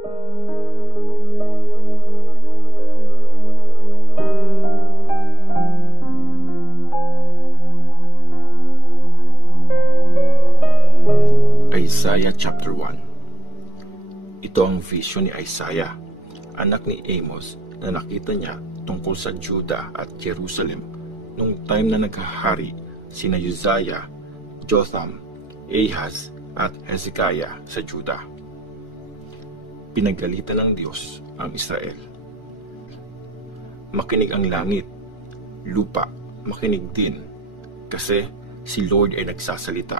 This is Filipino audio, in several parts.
Isaiah chapter 1. Ito ang vision ni Isaiah, anak ni Amos, na nakita niya tungkol sa Juda at Jerusalem nung time na naghahari sina Uzziah, Jotham, Ahaz at Hezekiah sa Juda. Pinagalitan ng Diyos ang Israel. Makinig ang langit, lupa, makinig din, kasi si Lord ay nagsasalita.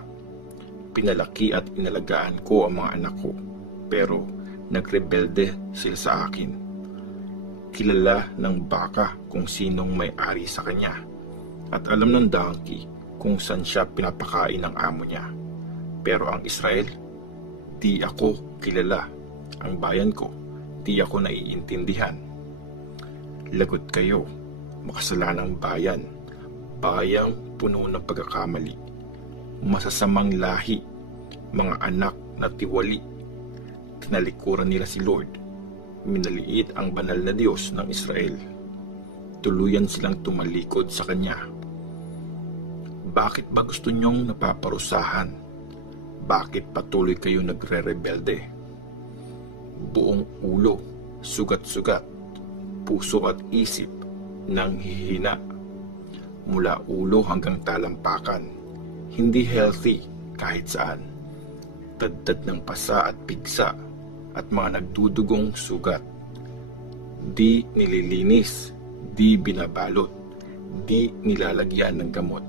Pinalaki at inalagaan ko ang mga anak ko, pero nagrebelde sila sa akin. Kilala ng baka kung sinong may-ari sa kanya, at alam ng donkey kung saan siya pinapakain ng amo niya. Pero ang Israel, di ako kilala. Ang bayan ko, di ako naiintindihan. Lagot kayo, makasalanang bayan, bayang puno ng pagkakamali. Masasamang lahi, mga anak na tiwali. Tinalikuran nila si Lord. Minaliit ang banal na Diyos ng Israel. Tuluyan silang tumalikod sa Kanya. Bakit ba gusto niyong napaparusahan? Bakit patuloy kayo nagre-rebelde? Buong ulo, sugat-sugat, puso at isip nang hihina. Mula ulo hanggang talampakan. Hindi healthy kahit saan. Taddad ng pasa at pigsa at mga nagdudugong sugat. Di nililinis, di binabalot, di nilalagyan ng gamot.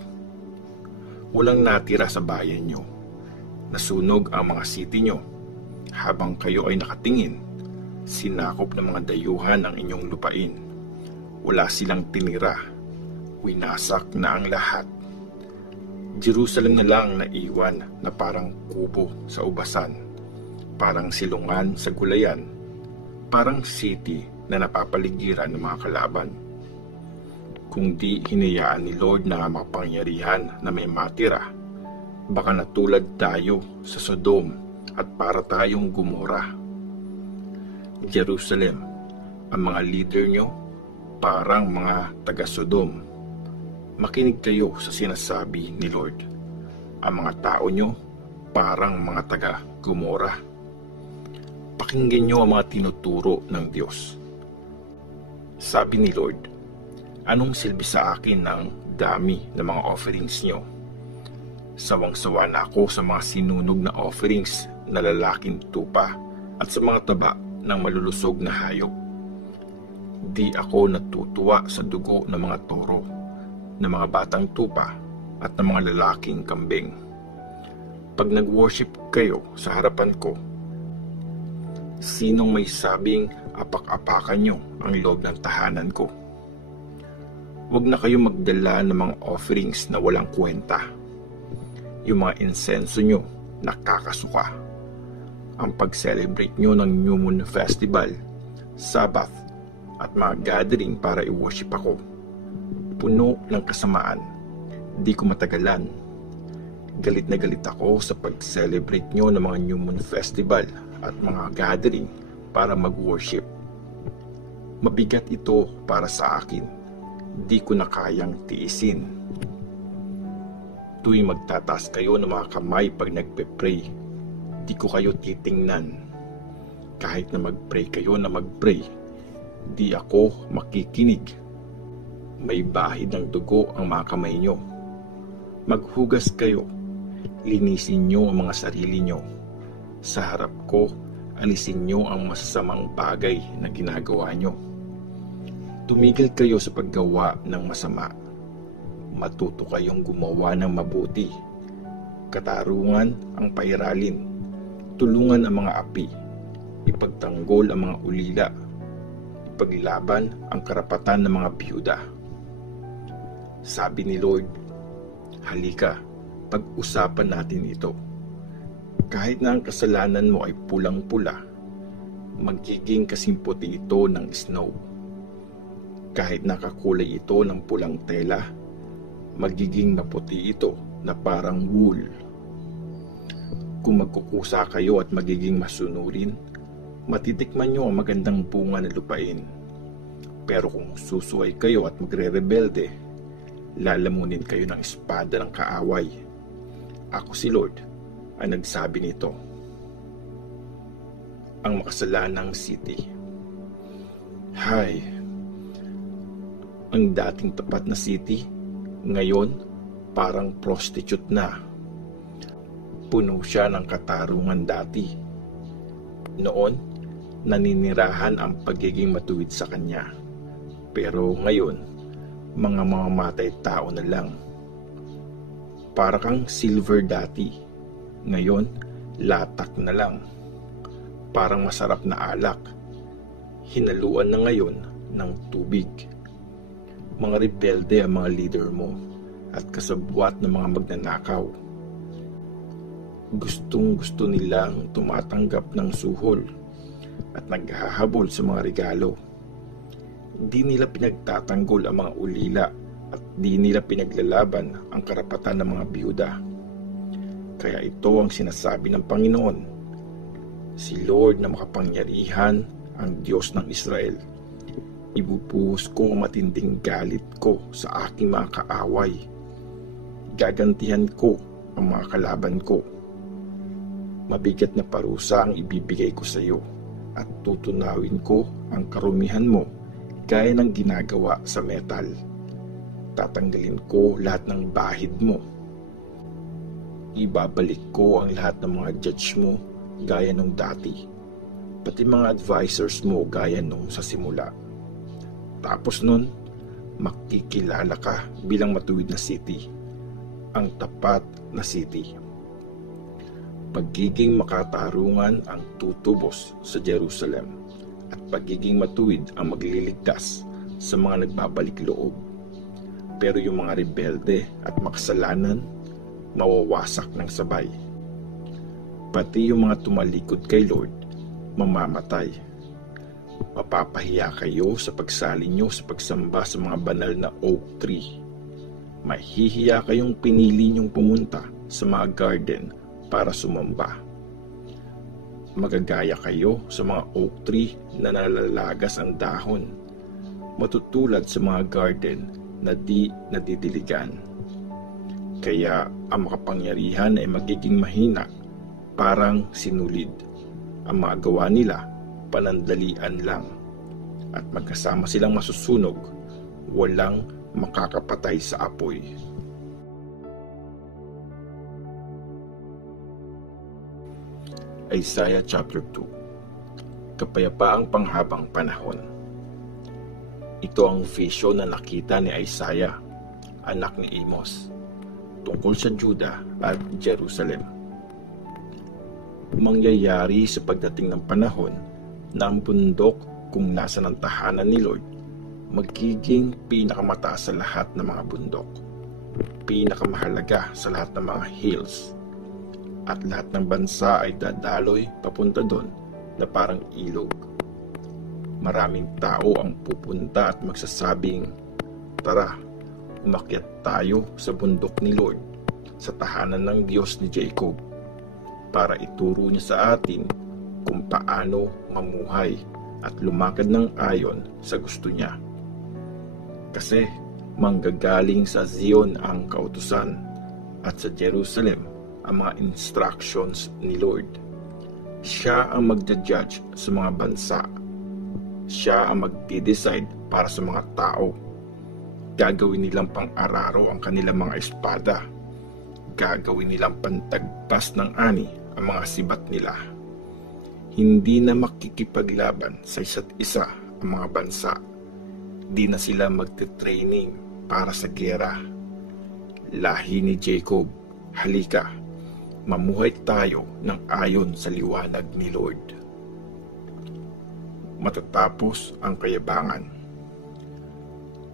Walang natira sa bayan nyo. Nasunog ang mga city nyo. Habang kayo ay nakatingin, sinakop ng mga dayuhan ang inyong lupain. Wala silang tinira. Winasak na ang lahat. Jerusalem na lang naiwan na parang kubo sa ubasan, parang silungan sa gulayan, parang city na napapaligiran ng mga kalaban. Kung di hinayaan ni Lord na makapangyarihan na may matira, baka natulad tayo sa Sodom at para tayong Gomora. Jerusalem, ang mga leader nyo parang mga taga-Sodom. Makinig kayo sa sinasabi ni Lord. Ang mga tao nyo parang mga taga-Gomora. Pakinggan nyo ang mga tinuturo ng Diyos. Sabi ni Lord, anong silbi sa akin ng dami ng mga offerings nyo? Sawang-sawa na ako sa mga sinunog na offerings na lalaking tupa at sa mga taba ng malulusog na hayop. Di ako natutuwa sa dugo ng mga toro, ng mga batang tupa at ng mga lalaking kambing. Pag nag-worship kayo sa harapan ko, sinong may sabing apak-apakan nyo ang loob ng tahanan ko? Huwag na kayo magdala ng mga offerings na walang kwenta. Yung mga insenso nyo nakakasuka. Ang pag-celebrate nyo ng New Moon Festival, Sabbath at mga gathering para i-worship ako, puno ng kasamaan. Di ko matagalan. Galit na galit ako sa pag-celebrate nyo ng mga New Moon Festival at mga gathering para mag-worship. Mabigat ito para sa akin. Di ko na kayang tiisin. Tuwing magtataas kayo ng mga kamay pag nagpe-pray, di ko kayo titingnan. Kahit na mag-pray kayo na mag-pray, di ako makikinig. May bahid ng dugo ang mga kamay nyo. Maghugas kayo. Linisin nyo ang mga sarili nyo. Sa harap ko, alisin nyo ang masasamang bagay na ginagawa nyo. Tumigil kayo sa paggawa ng masama. Matuto kayong gumawa ng mabuti. Katarungan ang pairalin. Tulungan ang mga api. Ipagtanggol ang mga ulila. Ipaglaban ang karapatan ng mga biyuda. Sabi ni Lord, halika, pag-usapan natin ito. Kahit na ang kasalanan mo ay pulang-pula, magiging kasimputi ito ng snow. Kahit nakakulay ito ng pulang tela, magiging maputi ito na parang wool. Kung magkukusa kayo at magiging masunurin, Matitikman nyo ang magandang bunga ng lupain. Pero kung susuway kayo at magre-rebelde, lalamunin kayo ng espada ng kaaway. Ako si Lord ang nagsabi nito. Ang makasalanang city. Hay, ang dating tapat na city, ngayon parang prostitute na. Puno siya ng katarungan dati. Noon, naninirahan ang pagiging matuwid sa kanya. Pero ngayon, mga mamamatay tao na lang. Para kang silver dati, ngayon latak na lang. Parang masarap na alak, hinaluan na ngayon ng tubig. Mga rebelde ang mga leader mo at kasabwat ng mga magnanakaw. Gustong-gusto nilang tumatanggap ng suhol at naghahabol sa mga regalo. Di nila pinagtatanggol ang mga ulila at di nila pinaglalaban ang karapatan ng mga biyuda. Kaya ito ang sinasabi ng Panginoon, si Lord na makapangyarihan, ang Diyos ng Israel. Ibubuhos ko ang matinding galit ko sa aking mga kaaway. Gagantihan ko ang mga kalaban ko. Mabigat na parusa ang ibibigay ko sa iyo at tutunawin ko ang karumihan mo gaya ng ginagawa sa metal. Tatanggalin ko lahat ng bahid mo. Ibabalik ko ang lahat ng mga judge mo gaya nung dati, pati mga advisors mo gaya nung sa simula. Tapos nun, makikilala ka bilang matuwid na city, ang tapat na city. Pagiging makatarungan ang tutubos sa Jerusalem at pagiging matuwid ang magliligtas sa mga nagbabalik loob. Pero yung mga rebelde at makasalanan, mawawasak ng sabay. Pati yung mga tumalikod kay Lord, mamamatay. Mapapahiya kayo sa pagsali nyo sa pagsamba sa mga banal na oak tree. Mahihiya kayong pinili nyong pumunta sa mga garden para sumamba. Magagaya kayo sa mga oak tree na nalalagas ang dahon, matutulad sa mga garden na di nadidiligan. Kaya ang makapangyarihan ay magiging mahina, parang sinulid. Ang mga gawa nila, panandalian lang. At magkasama silang masusunog, walang makakapatay sa apoy. Isaiah chapter 2. Kapayapaang panghabang panahon. Ito ang vision na nakita ni Isaiah, anak ni Amos, tungkol sa Juda at Jerusalem. Mangyayari sa pagdating ng panahon na ang bundok kung nasa ng tahanan ni Lord magiging pinakamataas sa lahat ng mga bundok, pinakamahalaga sa lahat ng mga hills, at lahat ng bansa ay dadaloy papunta doon na parang ilog. Maraming tao ang pupunta at magsasabing, "Tara, umakyat tayo sa bundok ni Lord, sa tahanan ng Diyos ni Jacob, para ituro niya sa atin kung paano mamuhay at lumakad ng ayon sa gusto niya." Kasi manggagaling sa Zion ang kautusan at sa Jerusalem ang mga instructions ni Lord. Siya ang magja-judge sa mga bansa. Siya ang magde-decide para sa mga tao. Gagawin nilang pang-araro ang kanilang mga espada. Gagawin nilang pantagpas ng ani ang mga sibat nila. Hindi na makikipaglaban sa isa't isa ang mga bansa. Di na sila magte-training para sa gera. Lahi ni Jacob, halika, mamuhay tayo ng ayon sa liwanag ni Lord. Matatapos ang kayabangan.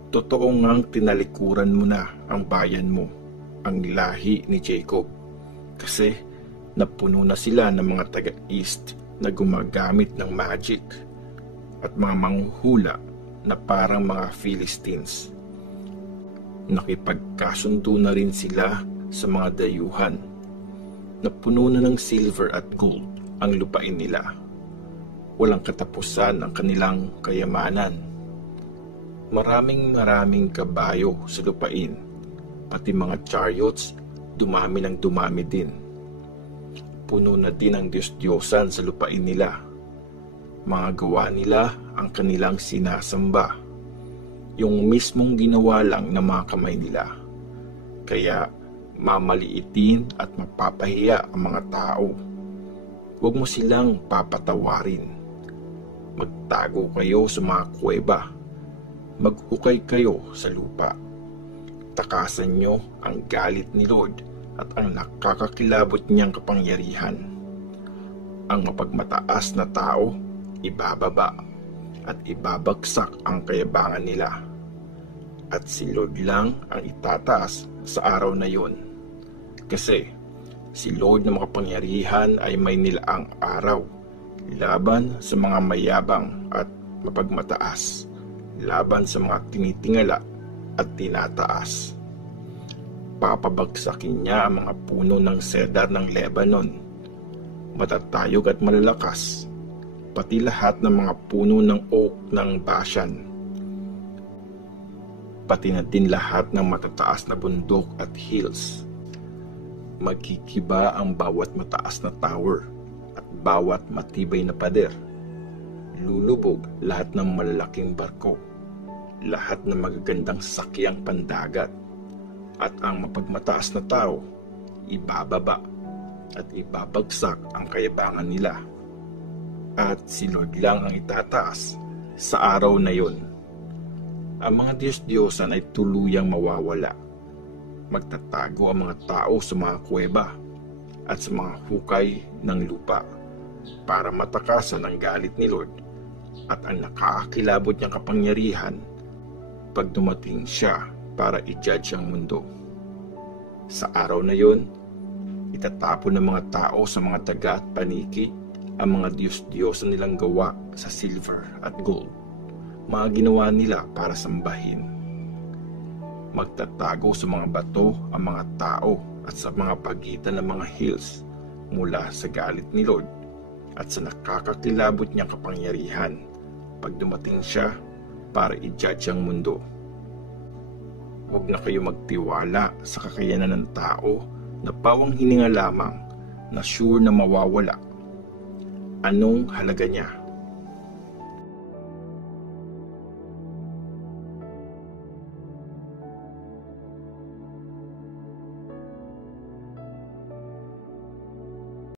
Totoo ngang tinalikuran mo na ang bayan mo, ang lahi ni Jacob, kasi napuno na sila ng mga taga-east na gumagamit ng magic at mga manghuhula na parang mga Philistines. Nakipagkasundo na rin sila sa mga dayuhan. Napuno na ng silver at gold ang lupain nila. walang katapusan ang kanilang kayamanan. Maraming kabayo sa lupain, pati mga chariots dumami ng dumami din. Puno na din ang Diyos-Diyosan sa lupain nila. Mga gawa nila ang kanilang sinasamba, yung mismong ginawa lang ng mga kamay nila. Kaya mamaliitin at mapapahiya ang mga tao. Huwag mo silang papatawarin. Magtago kayo sa mga kuweba. Maghukay kayo sa lupa. Takasan nyo ang galit ni Lord at ang nakakakilabot niyang kapangyarihan. Ang mapagmataas na tao, ibababa at ibabagsak ang kayabangan nila. At si Lord lang ang itataas sa araw na yon. Kasi si Lord na makapangyarihan ay may nilaang araw laban sa mga mayabang at mapagmataas, laban sa mga tinitingala at tinataas. Papabagsakin niya ang mga puno ng cedar ng Lebanon, matatayog at malalakas, pati lahat ng mga puno ng oak ng Bashan, pati na din lahat ng matataas na bundok at hills. Magkikiba ang bawat mataas na tower at bawat matibay na pader. Lulubog lahat ng malalaking barko, lahat ng magagandang sakyang pandagat, at ang mapagmataas na tao, ibababa at ibabagsak ang kayabangan nila. At si Lord lang ang itataas sa araw na yon. Ang mga Diyos-Diyosan ay tuluyang mawawala. Magtatago ang mga tao sa mga kuweba at sa mga hukay ng lupa para matakasan ang galit ni Lord at ang nakakakilabot niyang kapangyarihan pag dumating siya para i-judge ang mundo. Sa araw na yon, itatapon ng mga tao sa mga daga at paniki ang mga Diyos-Diyosan nilang gawa sa silver at gold, mga ginawa nila para sambahin. Magtatago sa mga bato ang mga tao at sa mga pagitan ng mga hills mula sa galit ni Lord at sa nakakakilabot niyang kapangyarihan pag dumating siya para i-judge ang mundo. Huwag na kayo magtiwala sa kakayanan ng tao na pawang hininga lamang na sure na mawawala. Anong halaga niya